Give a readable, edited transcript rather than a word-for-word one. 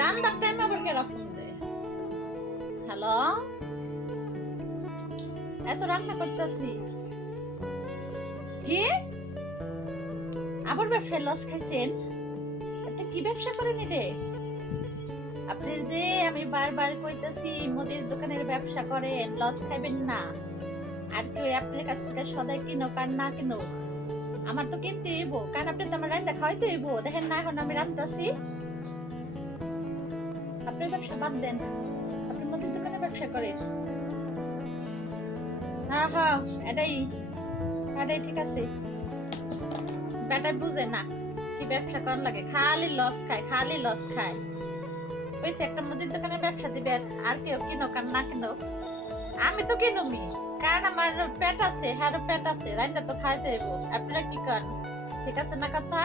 রান্নার টাইম আবার কেরা ফোন দে? হ্যালো, এত রান্না করতেছি কি? আবার ব্যবসায় লস খাইছেন? আপনি কি ব্যবসা করেন রে? আপনি যে আমি বারবার কইতাছি মুদির দোকানের ব্যবসা করেন, লস খাইবেন না। আর কেউ আপনার কাছ থেকে সদাই কিনো আর না কিনো, আমার তো কিনতে হইব, কারণ আপনি তো আমার রান্না খাওয়াইতে হইব। দেখেন না এখন আমি রান্তাছি। আপনার ব্যবসা বাদ দেন, আপনি মুদির দোকানে ব্যবসা করেন। হ্যাঁ হ্যাঁ, এটাই এটাই ঠিক আছে। বেটা বুঝে না কি ব্যবসা করার লাগে, খালি লস খায়, খালি লস খায়। ওইসে একটা মুদির দোকানে ব্যবসা দিবে, আর কেউ কিনো আর না কিনো, আমি তো কিনুমি, কারণ আমার পেট আছে, হ্যাঁ পেট আছে, রাইন্দা তো খাইতে হইব। আপনারা কি করেন? ঠিক আছে না কথা?